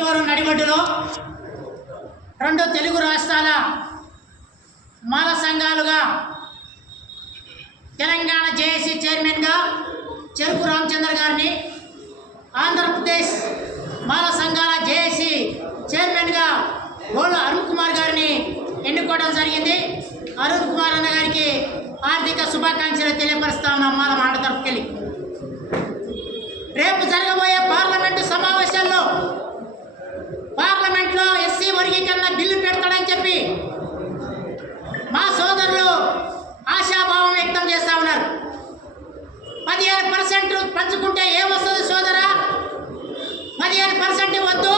గుంటూరు నడిబడ్డులో రెండు తెలుగు రాష్ట్రాల మాల సంఘాలుగా తెలంగాణ జేఏసీ చైర్మన్గా చెరుకు రామచంద్ర గారిని ఆంధ్రప్రదేశ్ మాల సంఘాల జేఏసీ చైర్మన్గా గోళ్ళ అరుణ్ కుమార్ గారిని ఎన్నుకోవడం జరిగింది. అరుణ్ కుమార్ అన్న గారికి ఆర్థిక శుభాకాంక్షలు తెలియపరుస్తా ఉన్నాం మాల మాట పదిహేను పర్సెంట్ పంచుకుంటే ఏమొస్తుంది సోదరా? పదిహేను పర్సెంట్ వద్దు.